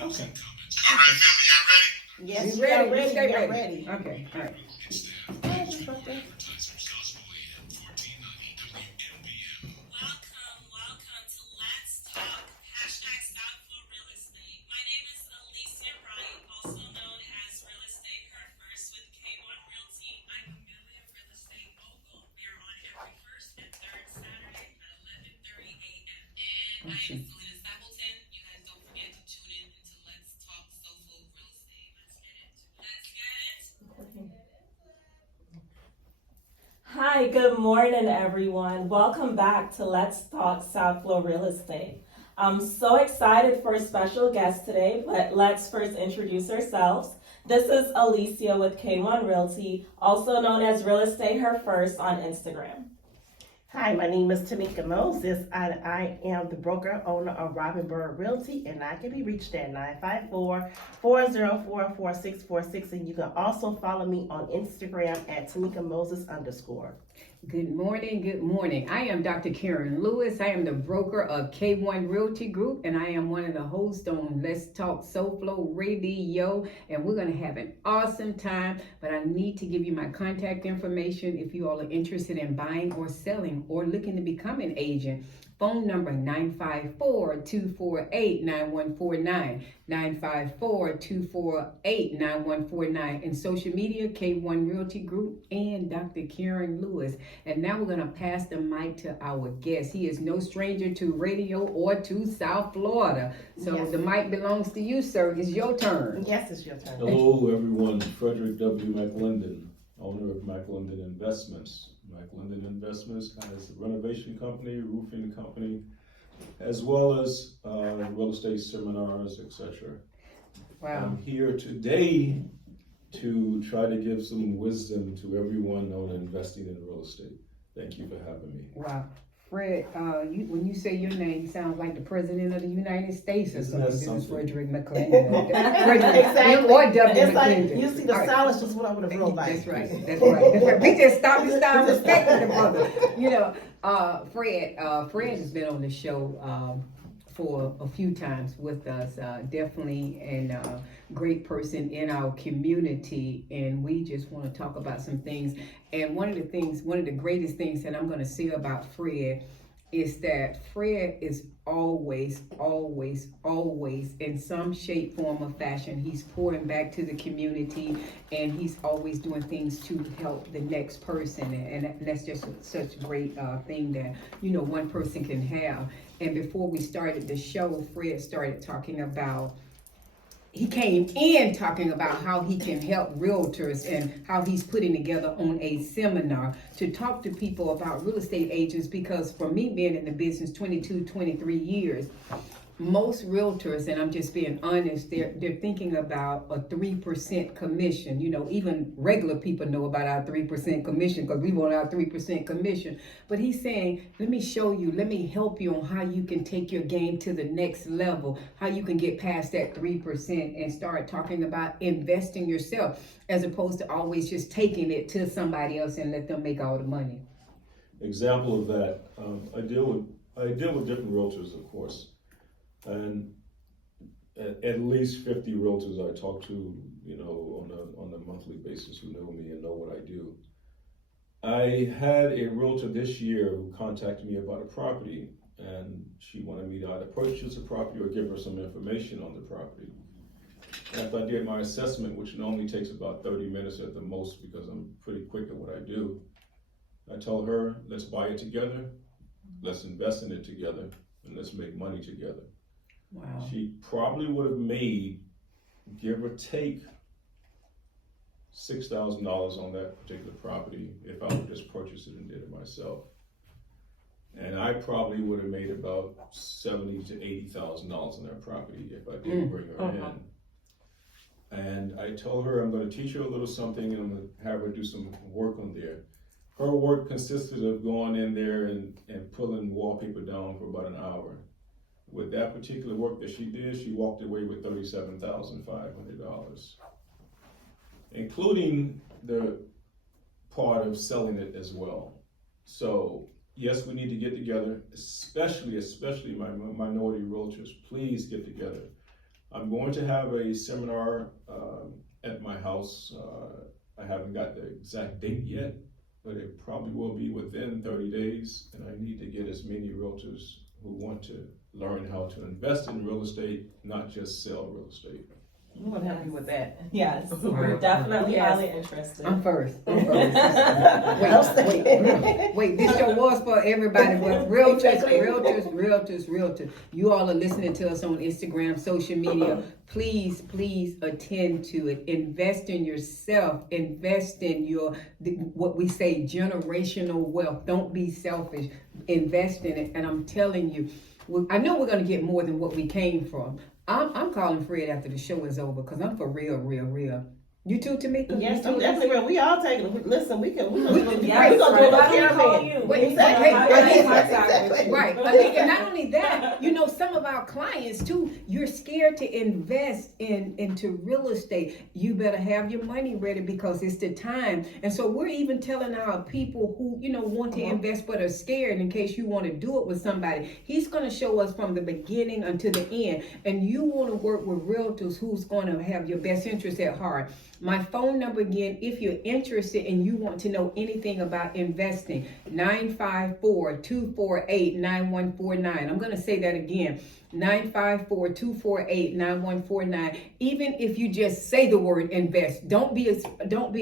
Okay. All right, family, y'all ready? Yes, We we are ready. We ready. stay We are ready. ready. Okay. All right. Welcome to Let's Talk. Hashtag Stop for Real Estate. My name is Alicia Wright, also known as Real Estate Her First with K1 Realty. I'm a million real estate mogul. We are on every first and third Saturday at 11:30 a.m. And I am Selena Stapleton. You guys don't forget to tune in to Let's Talk Social Real Estate. Let's get it. Let's get it. Hi, good morning, everyone. Welcome back to Let's Talk South Florida Real Estate. I'm so excited for a special guest today, but let's first introduce ourselves. This is Alicia with K1 Realty, also known as Real Estate Her First on Instagram. Hi, my name is Tamika Moses. I am the broker owner of Robin Bird Realty, and I can be reached at 954-404-4646. And you can also follow me on Instagram at Tamika Moses _. Good morning. Good morning. I am Dr. Karen Lewis. I am the broker of K1 Realty Group, and I am one of the hosts on Let's Talk SoFlo Radio. And we're going to have an awesome time. But I need to give you my contact information if you all are interested in buying or selling or looking to become an agent. Phone number 954-248-9149, 954-248-9149, and social media, K1 Realty Group and Dr. Karen Lewis. And now we're going to pass the mic to our guest. He is no stranger to radio or to South Florida. So Yes. the mic belongs to you, sir. It's your turn. Yes, it's your turn. Hello, everyone. Frederick W. Mclendon, owner of Mclendon Investments. Mclendon Investments has a renovation company, roofing company, as well as real estate seminars, etc. Wow. I'm here today to try to give some wisdom to everyone on investing in real estate. Thank you for having me. Wow. Fred, when you say your name, you sound like the President of the United States or Isn't something. that This is something? Frederick Mclendon. Frederick Exactly. or W. It's like, McClendon. you see the All right. silence just went over the real life. That's right. That's right. We just stopped and started respecting the brother. You know, Fred has been on the show for a few times with us. Definitely a great person in our community, and we just want to talk about some things. And one of the greatest things that I'm going to say about Fred is that Fred is always in some shape, form, or fashion. He's pouring back to the community, and he's always doing things to help the next person. And that's just such a great thing that, one person can have. And before we started the show, Fred started talking about, he came in talking about how he can help realtors and how he's putting together on a seminar to talk to people about real estate agents, because for me, being in the business 22, 23 years, most realtors, and I'm just being honest, they're thinking about a 3% commission. Even regular people know about our 3% commission because we want our 3% commission. But he's saying, let me show you, let me help you on how you can take your game to the next level, how you can get past that 3% and start talking about investing yourself, as opposed to always just taking it to somebody else and let them make all the money. Example of that, I deal with different realtors, of course. And at least 50 realtors I talk to, on a monthly basis who know me and know what I do. I had a realtor this year who contacted me about a property, and she wanted me to either purchase a property or give her some information on the property. After I did my assessment, which normally takes about 30 minutes at the most because I'm pretty quick at what I do, I told her, let's buy it together, let's invest in it together, and let's make money together. Wow. She probably would have made, give or take, $6,000 on that particular property if I would just purchase it and did it myself. And I probably would have made about $70,000 to $80,000 on that property if I didn't bring her in. And I told her I'm going to teach her a little something, and I'm going to have her do some work on there. Her work consisted of going in there and pulling wallpaper down for about an hour. With that particular work that she did, she walked away with $37,500, including the part of selling it as well. So yes, we need to get together, especially my minority realtors. Please get together. I'm going to have a seminar at my house. I haven't got the exact date yet, but it probably will be within 30 days. And I need to get as many realtors who want to learn how to invest in real estate, not just sell real estate. We want to help you with that. Yes, we're definitely Yes. highly interested. I'm first. Wait, this show was for everybody, but realtors. You all are listening to us on Instagram, social media. Please attend to it. Invest in yourself. Invest in your, what we say, generational wealth. Don't be selfish. Invest in it. And I'm telling you, I know we're going to get more than what we came from. I'm calling Fred after the show is over because I'm for real. You too, Tamika? Yes, You I'm too? definitely real. We all taking it. Listen, we can. Yes, We gonna do a right. little Why don't we call caravan. you? Wait, Exactly. Exactly. Right. And not only that, you know, some of our clients too, you're scared to invest into real estate. You better have your money ready because it's the time. And so we're even telling our people who, you know, want to invest but are scared in case you want to do it with somebody. He's going to show us from the beginning until the end. And you want to work with realtors who's going to have your best interest at heart. My phone number again, if you're interested and you want to know anything about investing, 954-248-9149. I'm going to say that again, 954-248-9149. Even if you just say the word invest, don't be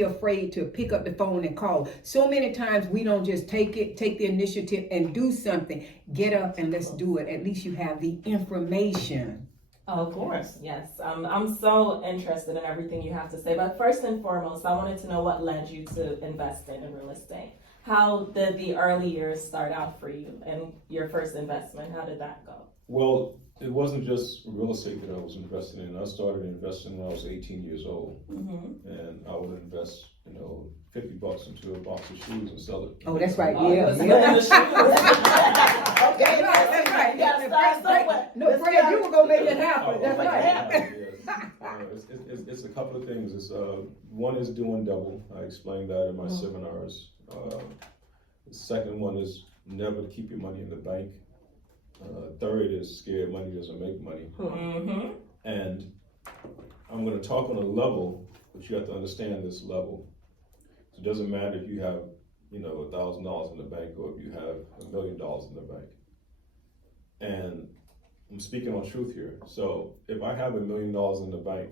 afraid to pick up the phone and call. So many times we don't just take the initiative and do something. Get up and let's do it. At least you have the information. Of course, yes. I'm so interested in everything you have to say. But first and foremost, I wanted to know what led you to investing in real estate. How did the early years start out for you and your first investment? How did that go? Well, it wasn't just real estate that I was invested in. I started investing when I was 18 years old. Mm-hmm. And I would invest, you know, $50 into a box of shoes and sell it. Oh, that's right. Oh, Yeah. you was Okay, That's right. You gotta start somewhere. No, Fred, you were gonna make it happen. That's okay, right. yes. It's a couple of things. One is doing double. I explained that in my seminars. The second one is never keep your money in the bank. Third is scared money doesn't make money. Mm-hmm. And I'm going to talk on a level, but you have to understand this level. So it doesn't matter if you have, you know, $1,000 in the bank or if you have $1 million in the bank. And I'm speaking on truth here. So if I have $1 million in the bank,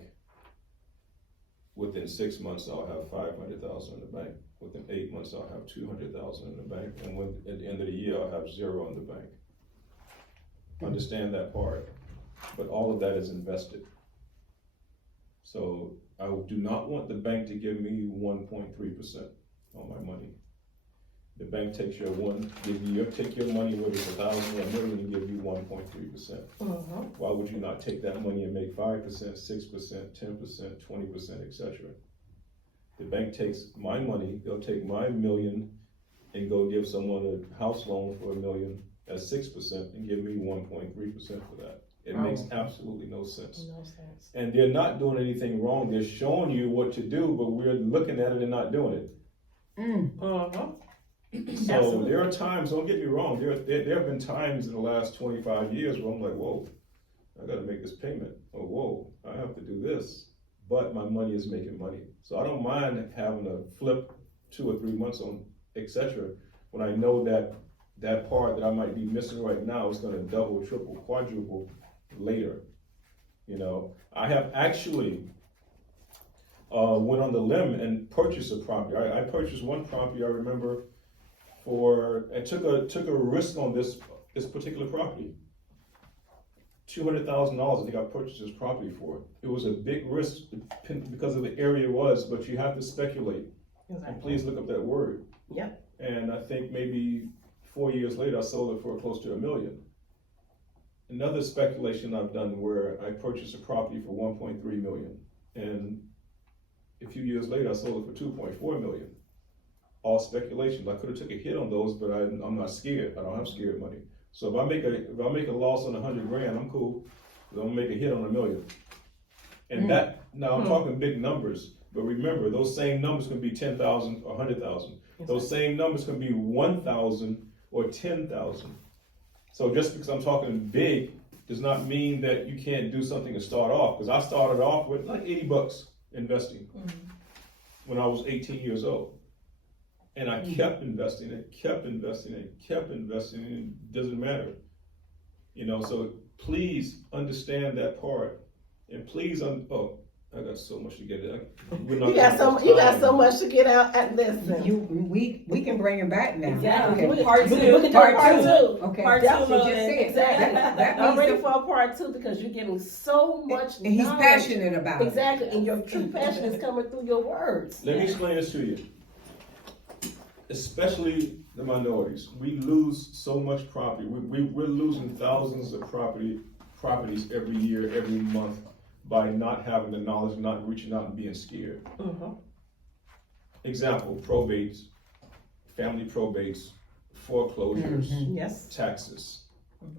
within 6 months I'll have $500,000 in the bank. Within 8 months I'll have $200,000 in the bank, and at the end of the year I'll have zero in the bank. Understand that part, but all of that is invested. So I do not want the bank to give me 1.3% on my money. The bank takes take your money, whether it's 1,000 or $1 million, and give you 1.3%. Why would you not take that money and make 5%, 6%, 10%, 20%, etc.? The bank takes my money, they'll take my $1 million and go give someone a house loan for $1 million at 6% and give me 1.3% for that. It makes absolutely no sense. No sense. And they're not doing anything wrong. They're showing you what to do, but we're looking at it and not doing it. So Absolutely. there are times, don't get me wrong, there have been times in the last 25 years where I'm like, whoa, I gotta make this payment. Or whoa, I have to do this. But my money is making money. So I don't mind having to flip 2 or 3 months on, etc. when I know that part that I might be missing right now is gonna double, triple, quadruple later. You know, I have actually went on the limb and purchased a property. I purchased one property, I remember, I took a risk on this particular property. $200,000 I think I purchased this property for. It was a big risk because of the area it was, but you have to speculate. Exactly. And please look up that word. Yep. And I think maybe 4 years later I sold it for close to $1 million. Another speculation I've done where I purchased a property for $1.3 million, and a few years later I sold it for $2.4 million. All speculations. I could have took a hit on those, but I'm not scared. I don't have scared money. So if I make a loss on $100 grand, I'm cool. I'm gonna make a hit on $1 million. And that, now I'm talking big numbers, but remember those same numbers can be 10,000 or 100,000. Those same numbers can be 1,000 or 10,000. So just because I'm talking big does not mean that you can't do something to start off. Because I started off with like $80 investing when I was 18 years old. And I kept investing and kept investing and kept investing, and it doesn't matter. You know, so please understand that part. And please, I got so much to get out. You got so much to get out. And listen, We can bring him back now. Exactly. Okay. Part two. We can do part two. Okay. Part That's two what you loaded. said. Exactly. That I'm means ready that- for a part two because you're getting so much and he's knowledge. passionate about it. Exactly, and your true passion is coming through your words. Let me explain this to you. Especially the minorities, we lose so much property. We're losing thousands of properties every year, every month, by not having the knowledge, not reaching out and being scared. Example, probates, family probates, foreclosures, Yes. taxes.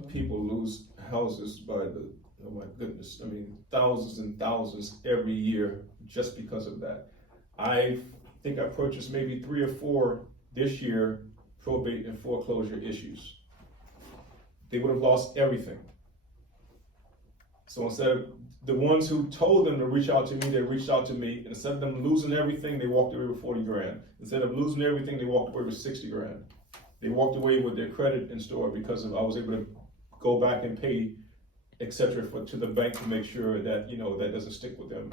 People lose houses by oh my goodness, I mean, thousands and thousands every year just because of that. I think I purchased maybe 3 or 4 this year, probate and foreclosure issues. They would have lost everything. So instead of the ones who told them to reach out to me, they reached out to me. And instead of them losing everything, they walked away with 40 grand. Instead of losing everything, they walked away with 60 grand. They walked away with their credit in store because I was able to go back and pay, etc., to the bank to make sure that, you know, that doesn't stick with them,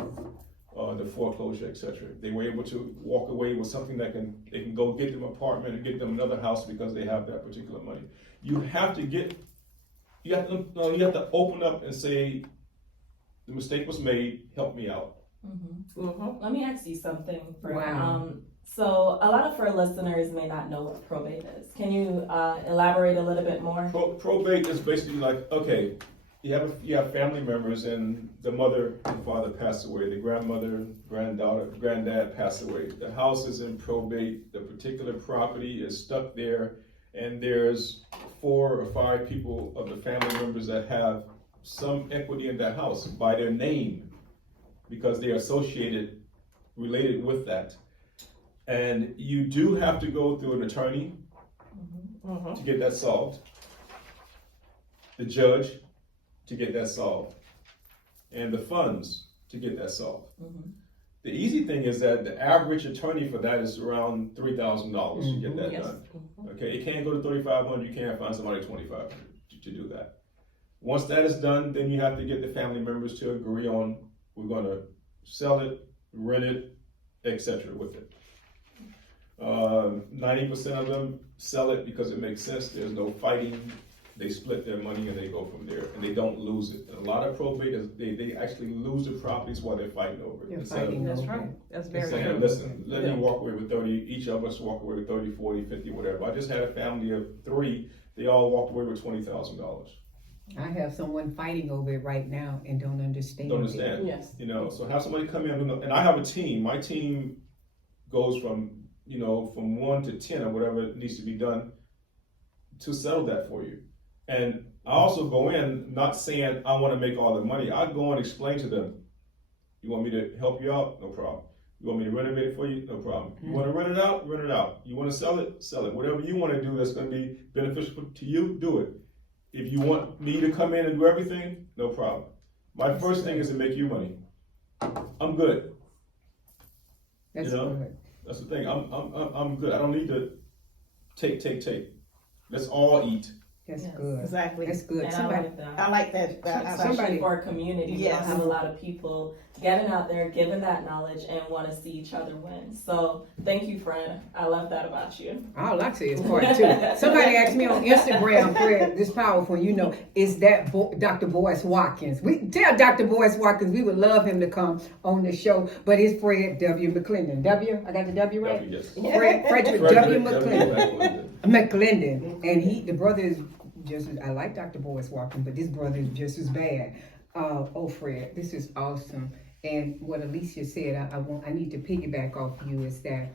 the foreclosure, etc. They were able to walk away with something that they can go get them an apartment and get them another house because they have that particular money. You have to open up and say, the mistake was made, help me out. Let me ask you something. Wow. So a lot of our listeners may not know what probate is. Can you elaborate a little bit more? Probate is basically like, okay, you have family members and the mother and father passed away, the grandmother, granddad passed away. The house is in probate, the particular property is stuck there, and there's 4 or 5 people of the family members that have some equity in that house by their name because they're related with that. And you do have to go through an attorney to get that solved, the judge to get that solved, and the funds to get that solved. The easy thing is that the average attorney for that is around $3,000 to get that done. Okay, it can't go to $3,500. You can't find somebody $2,500 to do that. Once that is done, then you have to get the family members to agree on, we're going to sell it, rent it, etc. with it. 90% of them sell it because it makes sense. There's no fighting. They split their money and they go from there, and they don't lose it. And a lot of probate is they actually lose the properties while they're fighting over it. That's right. That's very Saying, true. listen, let me walk away with 30, each of us walk away with 30, 40, 50, whatever. I just had a family of 3, they all walked away with $20,000. I have someone fighting over it right now and don't understand. Don't understand. Yes. You know, so have somebody come in, and I have a team. My team goes from 1 to 10 or whatever needs to be done to settle that for you. And I also go in not saying I want to make all the money. I go and explain to them, you want me to help you out? No problem. You want me to renovate it for you? No problem. You want to rent it out? Rent it out. You want to sell it? Sell it. Whatever you want to do that's going to be beneficial to you, do it. If you want me to come in and do everything, no problem. My first thing is to make you money. I'm good. That's good. That's the thing. I'm good. I don't need to take. Let's all eat. That's good. Exactly. That's good. And Somebody, I like that. Especially for a community, we Yes. don't have a lot of people getting out there, giving that knowledge, and want to see each other win. So thank you, friend. I love that about you. all I say is part 2. Somebody asked me on Instagram, Fred, this powerful, is that Dr. Boyce Watkins? We tell Dr. Boyce Watkins we would love him to come on the show, but it's Fred W. Mclendon. W? I got the W right? Yes. Frederick W. Mclendon. And the brother is just as, I like Dr. Boyce Watkins, but this brother is just as bad. Fred, this is awesome. And what Alicia said, I need to piggyback off you is that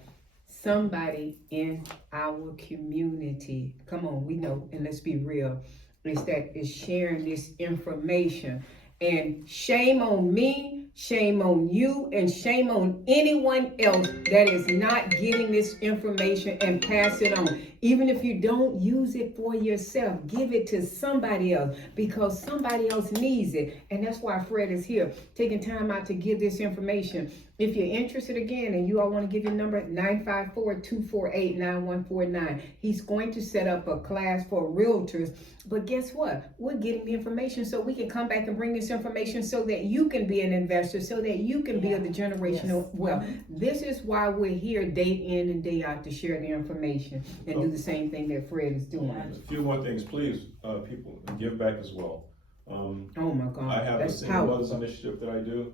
somebody in our community, come on, we know, and let's be real, is sharing this information. And shame on me, shame on you, and shame on anyone else that is not getting this information and pass it on. Even if you don't use it for yourself, give it to somebody else because somebody else needs it. And that's why Fred is here, taking time out to give this information. If you're interested again and you all want to give your number, 954-248-9149. He's going to set up a class for realtors. But guess what? We're getting the information so we can come back and bring this information so that you can be an investor, so that you can build the generational wealth. This is why we're here day in and day out to share the information and do the same thing that Fred is doing. A few more things, please, people, and give back as well. Oh my God, I have a that's single mothers powerful. initiative that I do.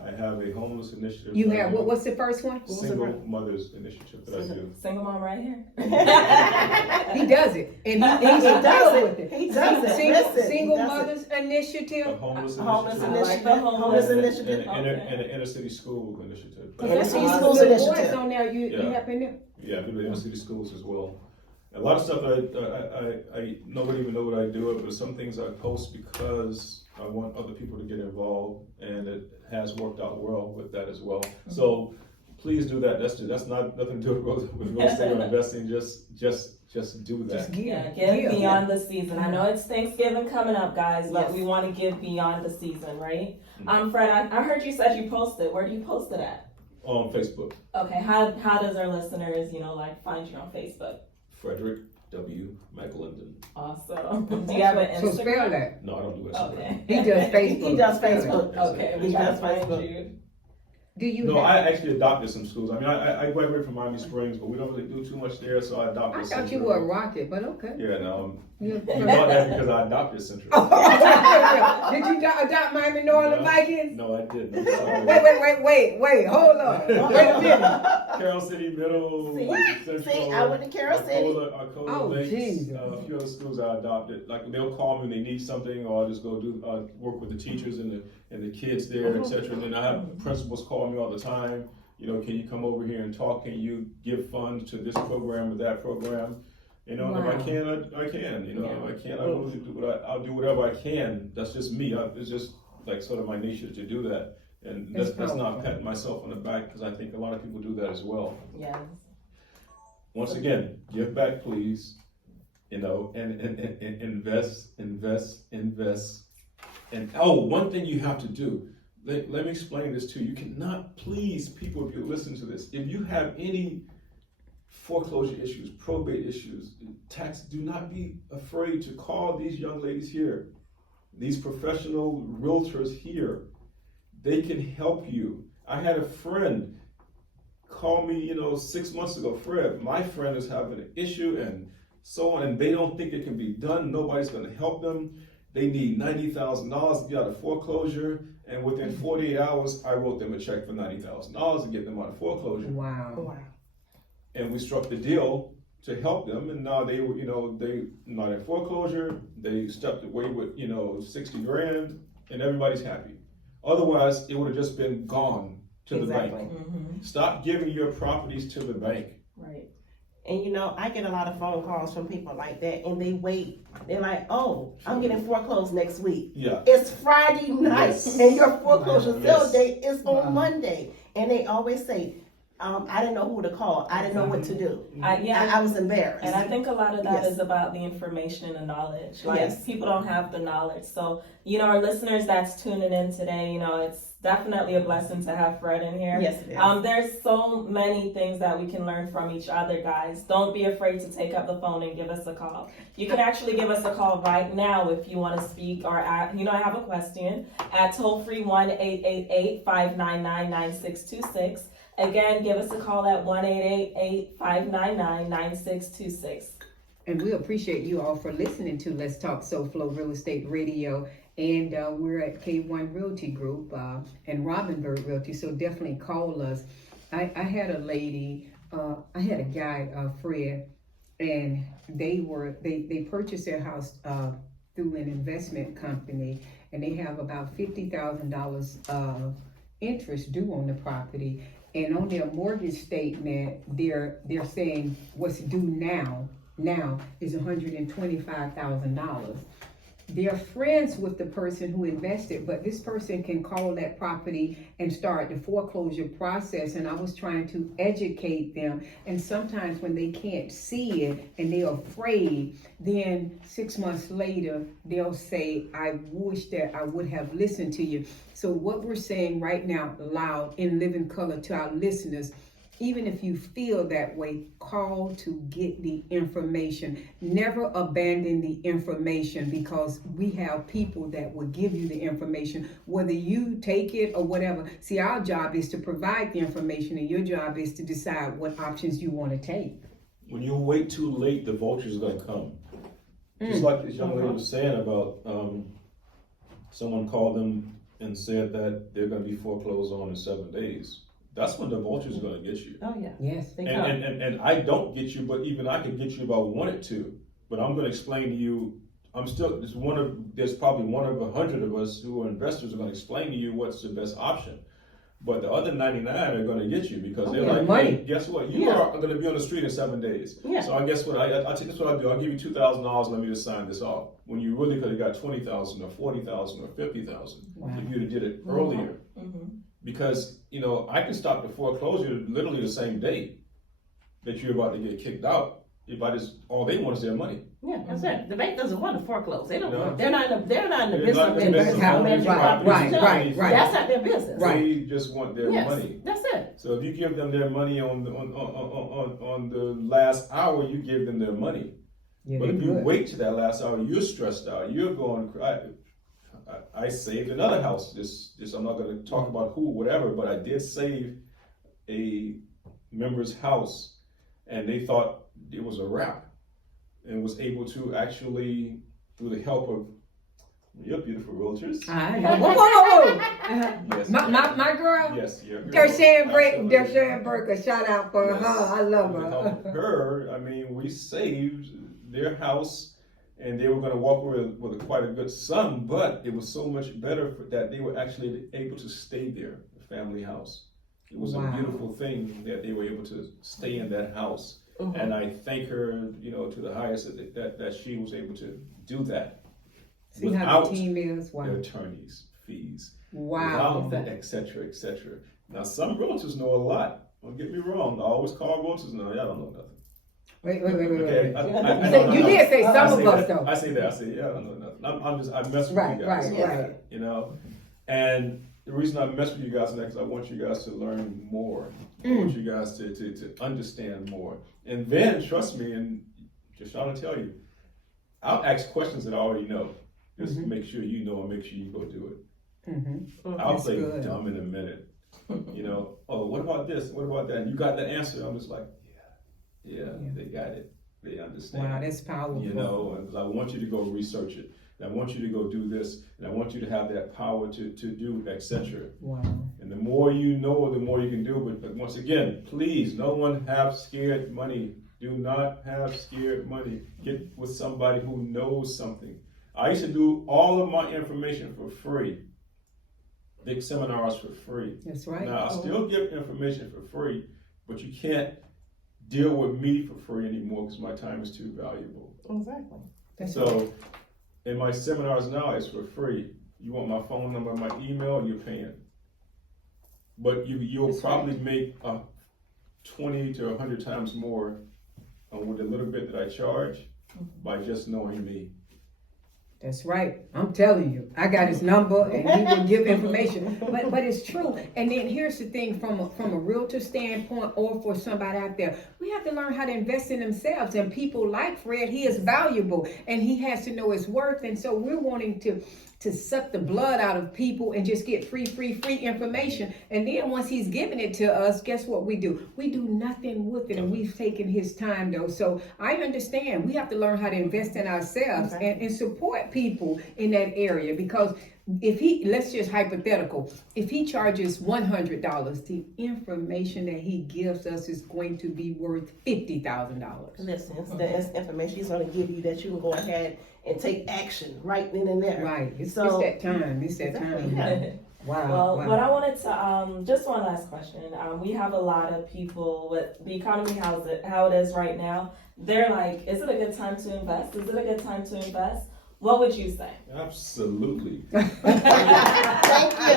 I have a homeless initiative. You that I have, do. what's the first one? Single mothers initiative that I do. Single mom right here. He does it, and he's He does deal it. with it. He does it. Single, Listen, he single does it. mothers A initiative. homeless Homeless initiative. initiative, the homeless homeless And initiative. an inner city school initiative. Cause Inner that's city all schools the little initiative. boys on there. You Yeah. helping them? Yeah, I do the inner city schools as well. A lot of stuff I nobody even know what I do it, but some things I post because I want other people to get involved, and it has worked out well with that as well. So please do that. That's not nothing to do with real estate or investing. Just do that. Just give. Yeah, give beyond the season. I know it's Thanksgiving coming up, guys, but we want to give beyond the season, right? Fred, I heard you said you posted. Where do you post it at? On Facebook, Okay, how does our listeners, find you on Facebook? Frederick W. Mclendon. Awesome. Do you have an So spell Instagram? that. No, I don't do Instagram. Okay. He does Facebook. He does Facebook. Okay, we He gotta does find Facebook. you. Do you No, have? I actually adopted some schools. I mean, I graduated from Miami Springs, but we don't really do too much there, so I adopted I Central. thought you were a rocket, but okay. Yeah, no, You- you thought that because I adopted Central. Did you adopt Miami New Orleans Vikings? No, I didn't. I'm sorry. Wait, hold on. Wait a minute. Carroll City Middle, Central. See, I went to Carroll City. Arcola Oh, Lakes, Jesus. a few other schools I adopted. Like they'll call me when they need something, or I'll just go do work with the teachers and the kids there, etc. And then I have principals call me all the time. Can you come over here and talk? Can you give funds to this program or that program? And if I can, I can. If I can't, I will do I'll do whatever I can. That's just me. It's just like sort of my nature to do that. And that's not patting myself on the back, because I think a lot of people do that as well. Yes. Once again, give back, please. And invest. And one thing you have to do. Let me explain this to you. You cannot, please, people, if you listen to this, if you have any foreclosure issues, probate issues, tax, do not be afraid to call these young ladies here, these professional realtors here. They can help you. I had a friend call me, 6 months ago, Fred, my friend is having an issue and so on, and they don't think it can be done. Nobody's going to help them. They need $90,000 to get out of foreclosure, and within 48 hours, I wrote them a check for $90,000 to get them out of foreclosure. Wow. And we struck the deal to help them, and now they were, they not in foreclosure. They stepped away with, 60 grand, and everybody's happy. Otherwise, it would have just been gone to the bank. Mm-hmm. Stop giving your properties to the bank. Right. And I get a lot of phone calls from people like that, and they wait. They're like, "Oh, I'm getting foreclosed next week. Yeah. It's Friday night, Yes. and your foreclosure sale Yes. date is on Monday." And they always say, "I didn't know who to call. I didn't know what to do. I was embarrassed." And I think a lot of that Yes. is about the information and knowledge. Like, Yes. people don't have the knowledge. So, our listeners that's tuning in today, it's definitely a blessing to have Fred in here. Yes, it is. There's so many things that we can learn from each other, guys. Don't be afraid to take up the phone and give us a call. You can actually give us a call right now if you want to speak or have a question at toll-free 1-888-599-9626. Again, give us a call at 1-888-599-9626. And we appreciate you all for listening to Let's Talk SoFlo Real Estate Radio. And we're at K1 Realty Group and Robinburg Realty, so definitely call us. I had a lady, I had a guy, Fred, and they purchased their house through an investment company, and they have about $50,000 interest due on the property. And on their mortgage statement, they're saying what's due now is $125,000. they're friends with the person who invested, but this person can call that property and start the foreclosure process. And I was trying to educate them. And sometimes when they can't see it and they're afraid, then 6 months later, they'll say, I wish that I would have listened to you. So what we're saying right now, loud in living color to our listeners, even if you feel that way, call to get the information. Never abandon the information, because we have people that will give you the information, whether you take it or whatever. See, our job is to provide the information, and your job is to decide what options you want to take. When you wait too late, the vultures are gonna come. Just like this young lady was saying about, someone called them and said that they're gonna be foreclosed on in 7 days. That's when the vultures are gonna get you. Oh, yeah. Yes. They And, come. and I don't get you, but even I could get you if I wanted to. But I'm gonna explain to you, there's probably one of 100 of us who are investors are gonna explain to you what's the best option. But the other 99 are gonna get you, because they're Yeah, like, money. hey, guess what? You Yeah. are gonna be on the street in 7 days. Yeah. So I guess what I take this what I do. I'll give you $2,000, let me just sign this off. When you really could have got 20,000 or 40,000 or 50,000 if you'd have did it earlier. Because, I can stop the foreclosure literally the same day that you're about to get kicked out. If all they want is their money. Yeah, that's it. The bank doesn't want to foreclose. They don't. No. They're not in the They're not business in the business of of managing owning properties. properties. No, Right. That's not their business. Right. They just want their Yes, money. that's it. So if you give them their money on the last hour, you give them their money. Yeah, But they if you good. wait to that last hour, you're stressed out. You're going. I saved another house. This I'm not going to talk about who, whatever, but I did save a member's house, and they thought it was a wrap, and was able to actually, through the help of your beautiful realtors. I know. Whoa. Yes, My girl. Yes, your girl. Dershan Absolutely. Burke, shout out for Yes. her. I love With the her. help of her, I mean, we saved their house, and they were going to walk away with quite a good sum, but it was so much better that they were actually able to stay there, the family house. It was Wow. a beautiful thing that they were able to stay in that house. And I thank her, to the highest that she was able to do that. See how the without team is? Wow. the attorney's fees. Wow. Without et cetera, et cetera. Now, some realtors know a lot. Don't get me wrong. I always call realtors now. Y'all don't know nothing. Wait. Okay, You did say some of us, that. though. I say that. I say, yeah, I don't know nothing. I mess with Right, you guys. right. And the reason I mess with you guys is because I want you guys to learn more. I want you guys to understand more. And then, trust me, and just trying to tell you, I'll ask questions that I already know, just to make sure you know and make sure you go do it. I'll That's play good. dumb in a minute. Oh, what about this? What about that? And you got the answer. I'm just like, yeah, they got it. They understand. Wow, that's powerful. And I want you to go research it. And I want you to go do this. And I want you to have that power to do, etc. Wow. And the more you know, the more you can do. But once again, please, no one have scared money. Do not have scared money. Get with somebody who knows something. I used to do all of my information for free. Big seminars for free. That's right. Now, I still give information for free, but you can't deal with me for free anymore because my time is too valuable. Exactly. That's right. So, in my seminars now, it's for free. You want my phone number, my email, you're paying. But you'll probably make 20 to 100 times more with the little bit that I charge by just knowing me. That's right. I'm telling you, I got his number, and he will give information. But it's true. And then here's the thing, from a realtor standpoint, or for somebody out there, we have to learn how to invest in themselves. And people like Fred, he is valuable, and he has to know his worth. And so we're wanting to suck the blood out of people and just get free information. And then once he's giving it to us, guess what we do? We do nothing with it, and we've taken his time, though. So I understand we have to learn how to invest in ourselves and support people in that area, because if let's just hypothetical, if he charges $100, the information that he gives us is going to be worth $50,000. Listen, it's information he's going to give you that you can go ahead and take action right then and there. Right. It's So- that time. It's that time. Yeah. Wow. Well, wow. what I wanted to, just one last question. We have a lot of people with the economy, how it is right now. They're like, is it a good time to invest? Is it a good time to invest? what would you say? Absolutely. Thank you.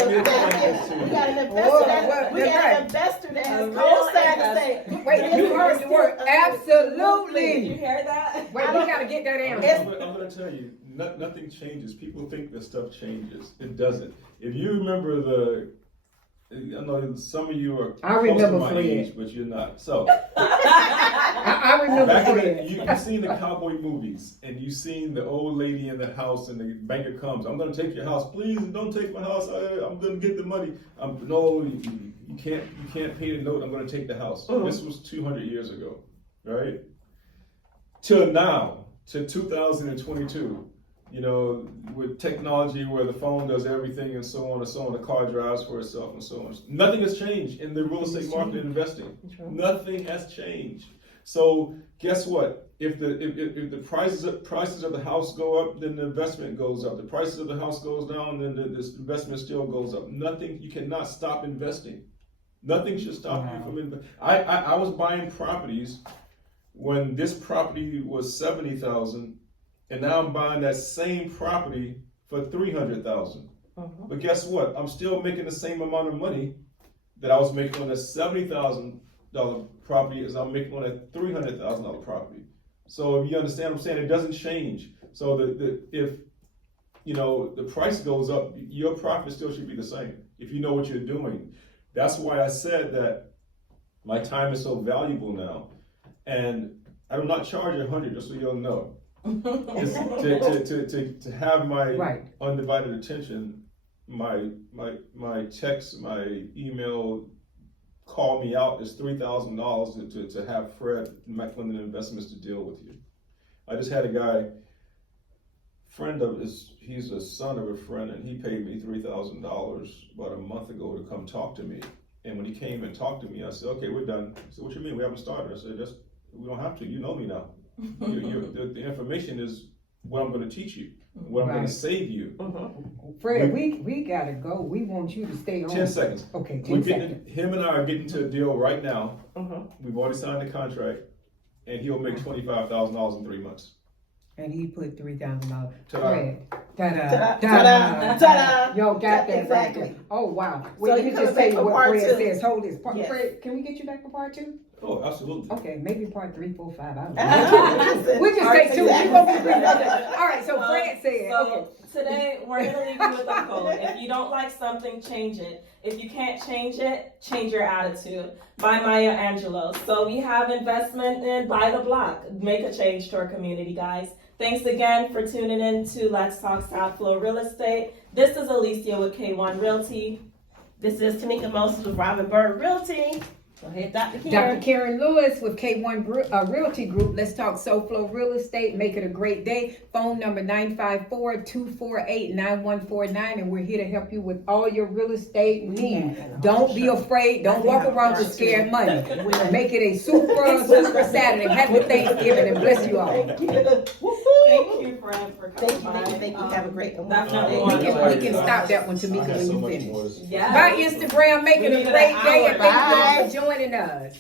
We got an investor we got an investor that has co-signed to say. Wait, you heard the word Did you absolutely. hear that? Wait, we gotta get that answer. I'm gonna tell you, nothing changes. People think that stuff changes. It doesn't. If you remember I know some of you are I close to remember my Fred. age, but you're not. So I remember back in Fred. you've seen the cowboy movies, and you've seen the old lady in the house, and the banker comes. I'm gonna take your house, please. Don't take my house. I'm gonna get the money. No, you can't pay the note. I'm gonna take the house. This was 200 years ago, right? Till now, to 2022. You know, with technology where the phone does everything and so on and so on, the car drives for itself and so on. Nothing has changed in the real estate market and investing. Nothing has changed. So guess what? If the prices of the house go up, then the investment goes up. The prices of the house goes down, then the investment still goes up. Nothing, you cannot stop investing. Nothing should stop you from investing. I was buying properties when this property was 70,000. And now I'm buying that same property for 300,000. But guess what? I'm still making the same amount of money that I was making on a $70,000 property as I'm making on a $300,000 property. So if you understand what I'm saying, it doesn't change. So if the price goes up, your profit still should be the same if you know what you're doing. That's why I said that my time is so valuable now, and I'm not charging 100, just so you'll know. To have my undivided attention, my text, my email, call me out is $3,000 to have Fred Mclendon Investments to deal with you. I just had a guy, he's a son of a friend, and he paid me $3,000 about a month ago to come talk to me. And when he came and talked to me, I said, okay, we're done. He said, what you mean? We haven't started. I said, we don't have to. You know me now. The information is what I'm going to teach you, what I'm going to save you. Fred, we gotta go. We want you to stay on. 10 seconds. Okay, 10 seconds. Him and I are getting to a deal right now. We've already signed the contract, and he'll make $25,000 in 3 months. And he put $3,000. Ta-da. Fred. Ta-da. Ta-da. Ta-da. Yo, got that Exactly. right there. Oh, wow. So Wait, let me you just come tell back you for what part Fred two. says. Hold this. Yes. Fred, can we get you back for part 2? Oh, absolutely. Okay, maybe part 3, 4, 5. I don't know. We'll just take 2. Exactly. We won't be bringing up. All right, so Fred said, So today we're gonna leave you with a quote. If you don't like something, change it. If you can't change it, change your attitude. By Maya Angelou. So we have investment in Buy the Block. Make a change to our community, guys. Thanks again for tuning in to Let's Talk South Flow Real Estate. This is Alicia with K1 Realty. This is Tamika Moses with Robin Bird Realty. Go ahead, Dr. Dr. Karen. Karen Lewis with K1 Realty Group. Let's talk SoFlo Real Estate. Make it a great day. Phone number 954-248-9149. And we're here to help you with all your real estate needs. Don't be afraid. Don't walk around with scared money. Make it a super Saturday. Happy Thanksgiving and bless you all. Thank you, Fred, for coming by. Thank you. Have a great one. Definitely. We can stop that one, Tamika, I have when so you much finish. more. Yeah. Bye, Instagram. Make We it a need great an day. hour. And thank you all for joining us.